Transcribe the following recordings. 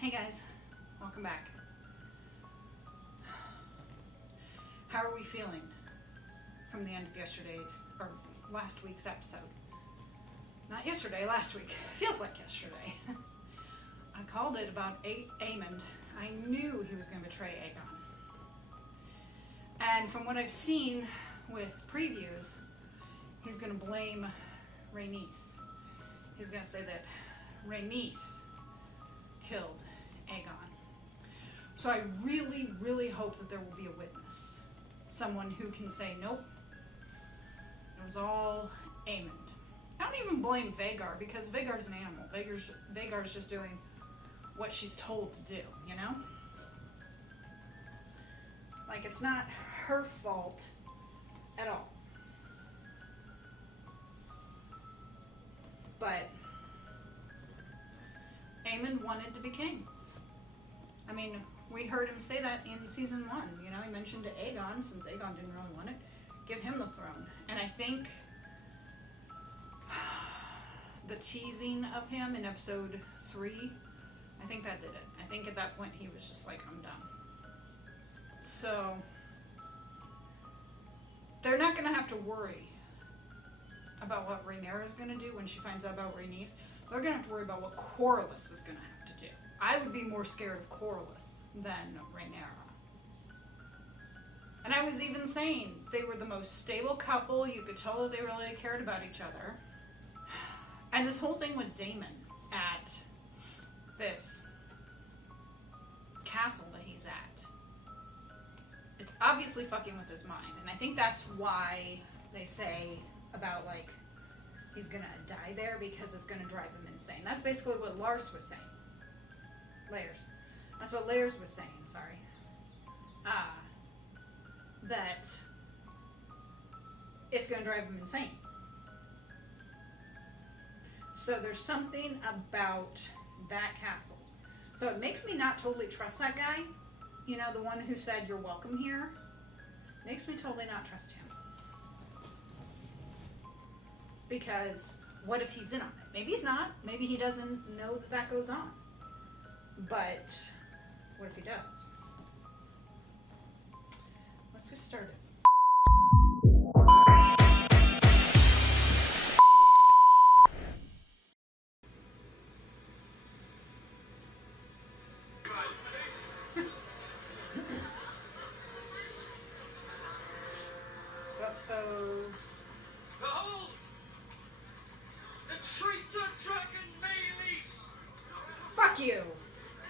Hey guys, welcome back. How are we feeling from the end of yesterday's, or last week's episode? Not yesterday, last week. Feels like yesterday. I called it about Aemond. I knew he was going to betray Aegon. And from what I've seen with previews, he's going to blame Rhaenys. He's going to say that Rhaenys killed Aegon. So I really, really hope that there will be a witness. Someone who can say, nope, it was all Aemond. I don't even blame Vhagar, because Vhagar's an animal. Vhagar's just doing what she's told to do, you know? Like, it's not her fault at all. But Aemond wanted to be king. I mean, we heard him say that in season 1. You know, he mentioned to Aegon, since Aegon didn't really want it, give him the throne. And I think the teasing of him in episode 3, I think that did it. I think at that point he was just like, I'm done. So they're not going to have to worry about what Rhaenyra's going to do when she finds out about Rhaenys. They're going to have to worry about what Corlys is going to have to do. I would be more scared of Corlys than Rhaenyra. And I was even saying they were the most stable couple. You could tell that they really cared about each other. And this whole thing with Daemon at this castle that he's at, it's obviously fucking with his mind. And I think that's why they say about, like, he's gonna die there, because it's gonna drive him insane. That's basically what Lars was saying. That's what Lars was saying, sorry. That it's gonna drive him insane. So there's something about that castle. So it makes me not totally trust that guy. You know, the one who said, you're welcome here. Makes me totally not trust him. Because what if he's in on it? Maybe he's not. Maybe he doesn't know that that goes on. But what if he does? Let's get started. Uh-oh. Behold! The traitor dragon Maylis! Fuck you!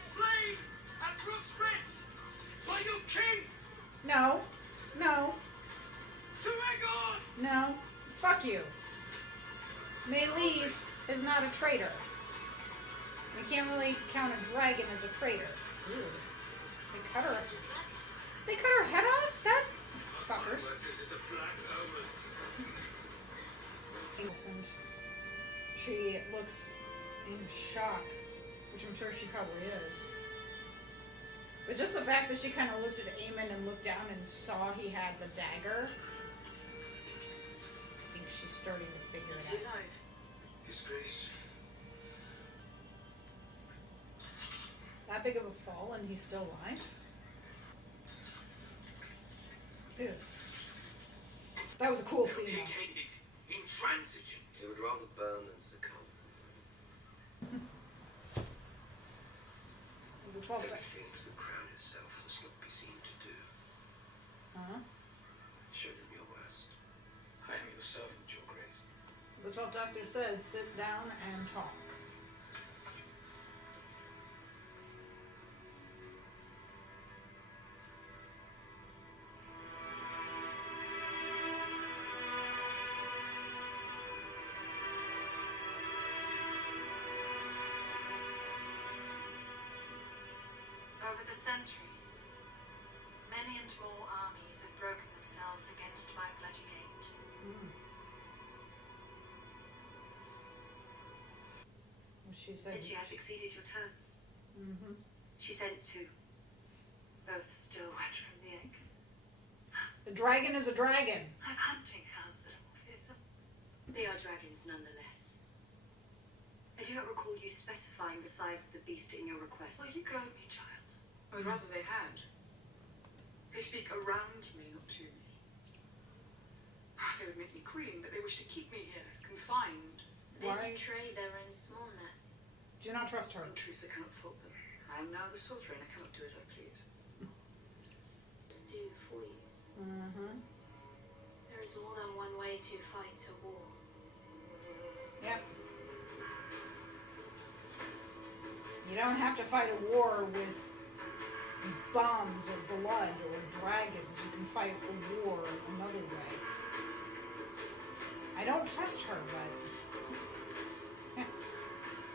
Slain at Rook's Rest by your king! No. No. To Aegon! No. Fuck you. Meleys is not a traitor. We can't really count a dragon as a traitor. Ew. They cut her head off? That fuckers. And she looks in shock, which I'm sure she probably is. But just the fact that she kind of looked at Aemond and looked down and saw he had the dagger, I think she's starting to figure it out. His Grace. That big of a fall and he's still alive? Ew. That was a cool scene. Pig-headed, intransigent. He would rather burn than succumb. It was a 12 Many things the crown itself must not be seen to do. Uh-huh. Show them your worst. I am your servant, your Grace. The 12th Doctor said, sit down and talk. Over the centuries, many and more armies have broken themselves against my bloody gate. She said, And she has exceeded your terms. mm-hmm. She sent two, both still wet from the egg. A dragon is a dragon. I've hunting hounds that are more fearsome. They are dragons nonetheless. I do not recall you specifying the size of the beast in your Will request. you goad me, child? I would rather they had. They speak around me, not to me. They would make me queen, but they wish to keep me here, confined. They Why? betray their own smallness. Do not trust her. In truth, I cannot fault them. I am now the sovereign, I cannot do as I please. Let's do for you. Mm-hmm. There is more than one way to fight a war. Yep. You don't have to fight a war with bombs or blood or dragons. You can fight a war another way. I don't trust her, but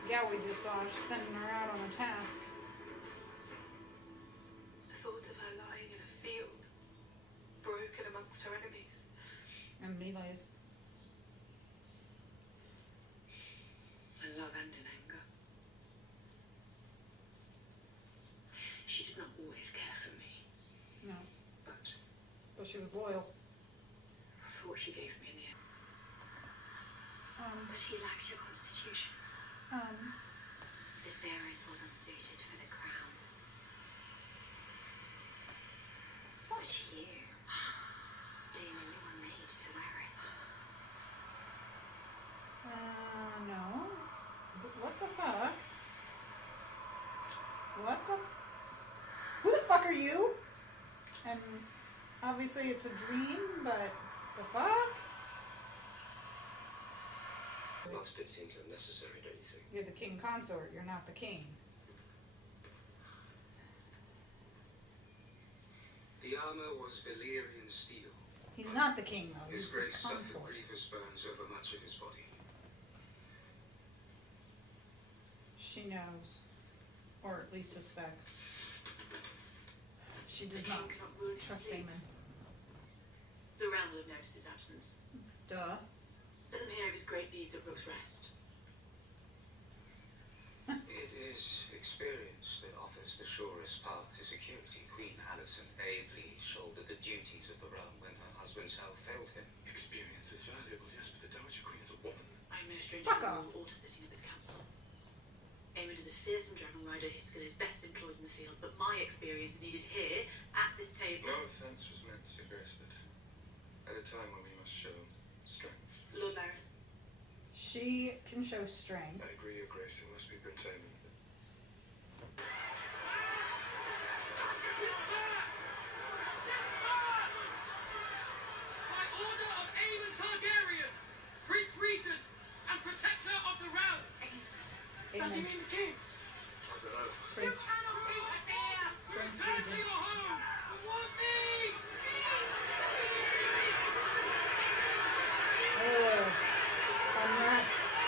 yeah, we just saw she's sending her out on a task. The thought of her lying in a field, broken amongst her enemies. And melees. In love and in anger. She did not always care for me, No, but she was loyal. for what she gave me in the end. But he lacked your constitution. Viserys was unsuited for the crown. But you, Damon, you were made to wear it. No. What the fuck? What the? Who the fuck are you? And obviously it's a dream, but the fuck? The last bit seems unnecessary, don't you think? You're the king consort, you're not the king. The armor was Valyrian steel. He's not the king though, His he's the grace suffered consort. grievous burns over much of his body. She knows. Or at least suspects. She does The not king cannot rule his trust sleep. Damon. The realm will have noticed his absence. Duh. Let them hear of his great deeds at Brook's Rest. It is experience that offers the surest path to security. Queen Alicent ably shouldered the duties of the realm when her husband's health failed him. Experience is valuable, yes, but the Dowager Queen is a woman. I am no stranger Fuck to off. all altar sitting at this council. Aemond is a fearsome dragon rider. His skill is best employed in the field, but my experience is needed here, at this table. No offence was meant, Your Grace, but at a time when we must show strength. Lord Varys. She can show strength. I agree, Your Grace, it must be Prince Aemon. By order of Aemon Targaryen, Prince Regent and Protector of the Realm. Does he Amen. mean the king? I don't know. Prince, Penalty is here to Prince return to Regent. your homes. For one thing. unrest.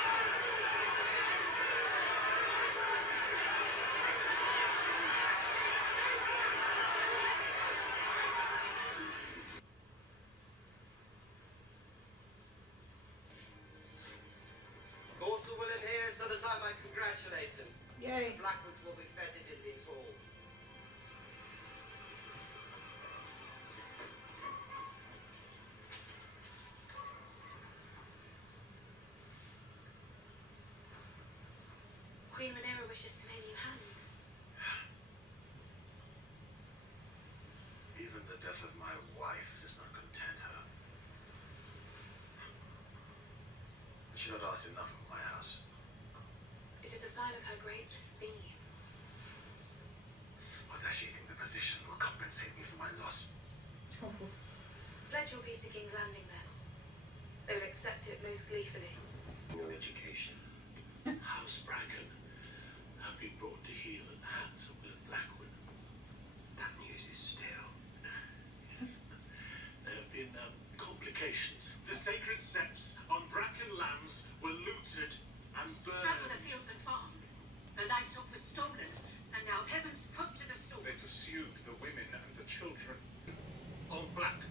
Coursel William here, so that I might congratulate him. Yay. Blackwoods will be feted in these halls. Queen Rhaenyra wishes to lay you hand. Even the death of my wife does not content her. I should not ask enough of my house. It is a sign of her great esteem. Or does she think the position will compensate me for my loss? Pledge your peace to King's Landing then. They will accept it most gleefully. No education. House Bracken have been brought to heel at the hands of Will Blackwood. That news is stale. Yes. There have been complications. The sacred septs on Bracken lands were looted and burned. As were the fields and farms. The livestock was stolen, and now peasants put to the sword. They pursued the women and the children. On Black.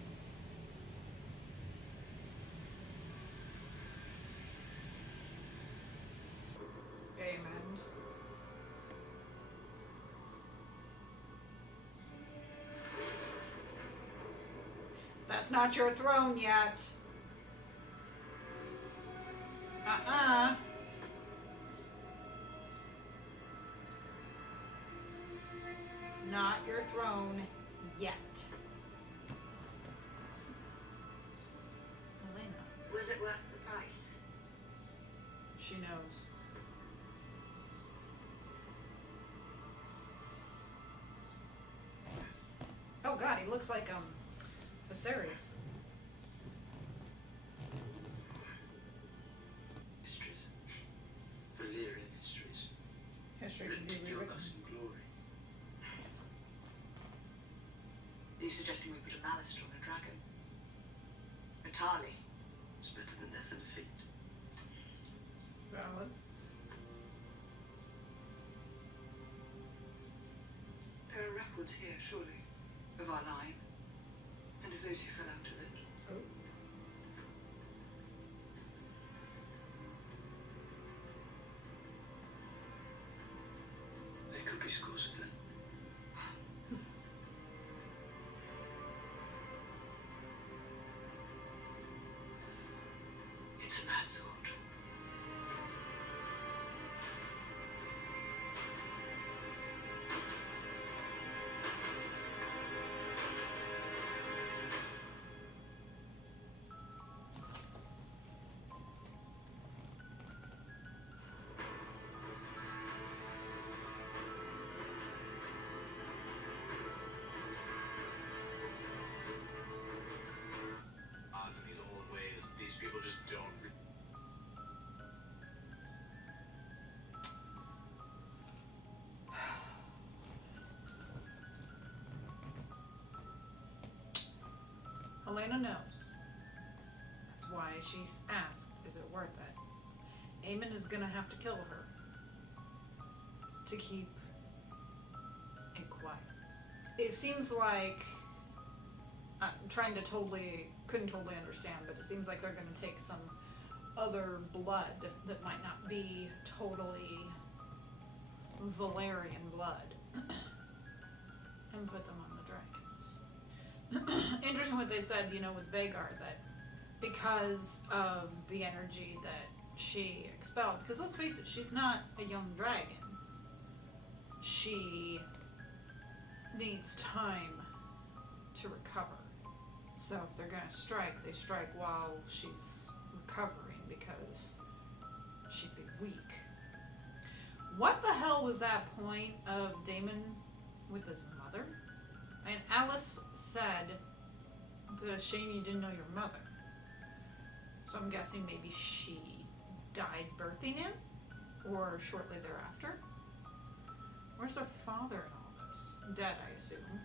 Amen. That's not your throne yet. throne yet. Elena, Was it worth the price? she knows. Oh god, he looks like Viserys. Histories. Valyrian histories. History Written can be to gild rewritten. us in glory. Are you suggesting we put a malice on a dragon? A Tali? It's better than death and defeat. Valid. There are records here, surely, of our line, and of those who fell out of it. There could be scores of them. It's a mad sword. Odds in these old ways, these people just don't. Elena knows. That's why she's asked, is it worth it? Aemon is gonna have to kill her to keep it quiet. It seems like I'm trying to couldn't totally understand, but it seems like they're gonna take some other blood that might not be totally Valyrian blood and put them on the dragons. Interesting what they said, with Vagar, that because of the energy that she expelled, because let's face it, she's not a young dragon. She needs time to recover. So if they're gonna strike, they strike while she's recovering, because she'd be weak. What the hell was that point of Daemon with his mother? And Alice said, it's a shame you didn't know your mother. So I'm guessing maybe she died birthing him, or shortly thereafter. Where's her father in all this? Dead, I assume.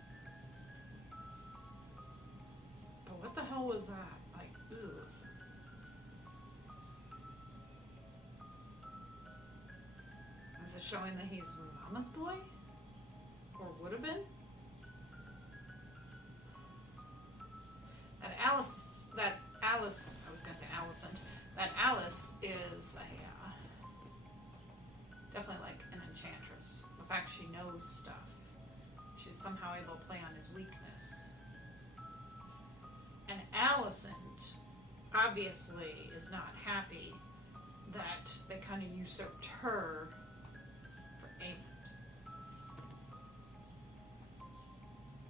But what the hell was that? Like, ugh. Is it showing that he's Mama's boy? Or would have been? That Alice is definitely like an enchantress. The fact she knows stuff. She's somehow able to play on his weakness. And Alicent obviously is not happy that they kind of usurped her for Aemond.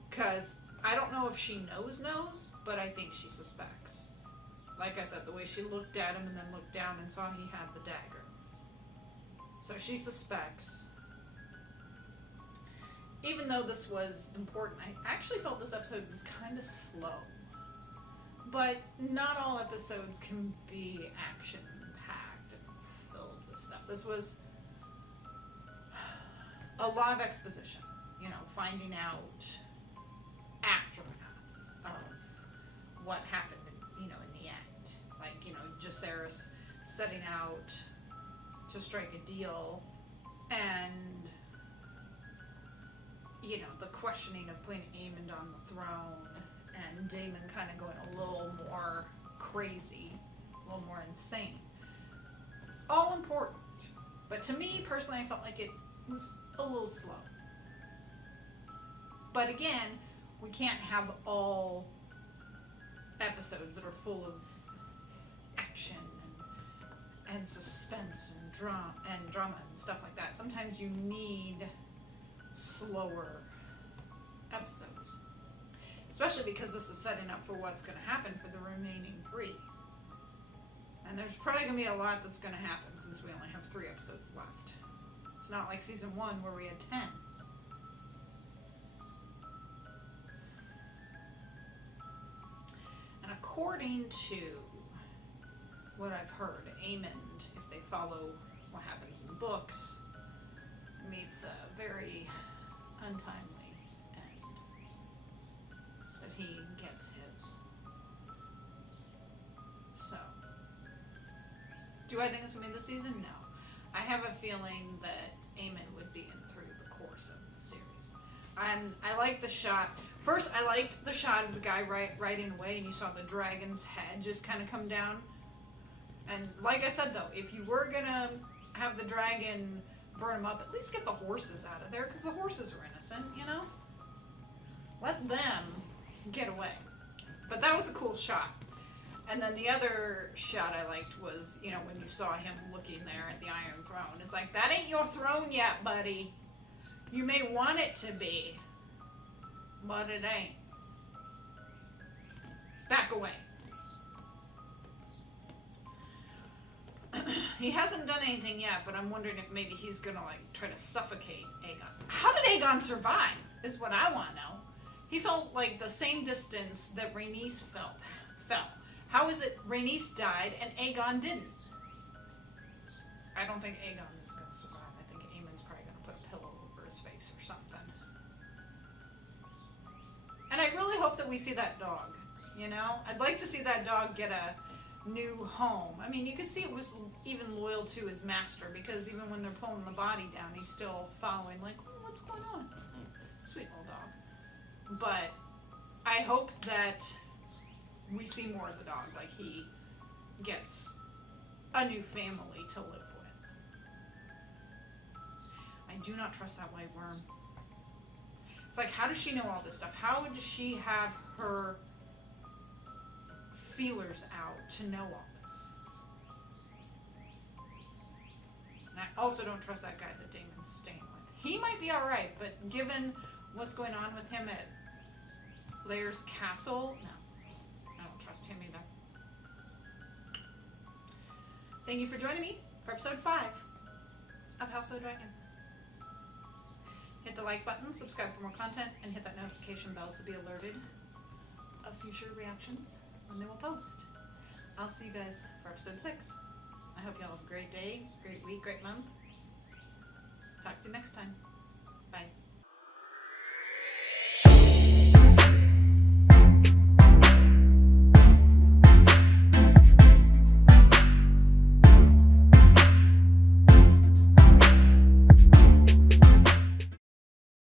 Because I don't know if she knows, but I think she suspects. Like I said, the way she looked at him and then looked down and saw he had the dagger. So she suspects. Even though this was important, I actually felt this episode was kind of slow. But not all episodes can be action-packed and filled with stuff. This was a lot of exposition. Finding out aftermath of what happened, in the end. Like, Jacaerys setting out to strike a deal, and, the questioning of putting Aemond on the throne, and Daemon kind of going a little more crazy, a little more insane. All important. But to me, personally, I felt like it was a little slow. But again, we can't have all episodes that are full of action and suspense and drama and stuff like that. Sometimes you need slower episodes. Especially because this is setting up for what's going to happen for the remaining 3. And there's probably going to be a lot that's going to happen since we only have 3 episodes left. It's not like season 1 where we had 10. And according to what I've heard, Aemond, if they follow what happens in the books, meets a very untimely end. But he gets his. So, do I think it's going to be this season? No. I have a feeling that Aemond would be in through the course of the series. And I like the shot. First, I liked the shot of the guy riding away, and you saw the dragon's head just kind of come down. And like I said, though, if you were going to have the dragon burn him up, at least get the horses out of there, because the horses are innocent, you know? Let them get away. But that was a cool shot. And then the other shot I liked was, you know, when you saw him looking there at the Iron Throne. It's like, that ain't your throne yet, buddy. You may want it to be, but it ain't. Back away. He hasn't done anything yet, but I'm wondering if maybe he's gonna, like, try to suffocate Aegon. How did Aegon survive, is what I want to know. He felt like the same distance that Rhaenys fell. How is it Rhaenys died and Aegon didn't? I don't think Aegon is going to survive. I think Aemon's probably going to put a pillow over his face or something. And I really hope that we see that dog, you know? I'd like to see that dog get a new home. I mean, you could see it was even loyal to his master, because even when they're pulling the body down, he's still following, like, oh, what's going on? Sweet little dog. But I hope that we see more of the dog, like he gets a new family to live with. I do not trust that white worm. It's like, how does she know all this stuff? How does she have her feelers out to know all this? And I also don't trust that guy that Daemon's staying with. He might be alright, but given what's going on with him at Lair's castle, no. I don't trust him either. Thank you for joining me for episode 5 of House of the Dragon. Hit the like button, subscribe for more content, and hit that notification bell to be alerted of future reactions when they will post. I'll see you guys for episode 6. I hope you all have a great day, great week, great month. Talk to you next time.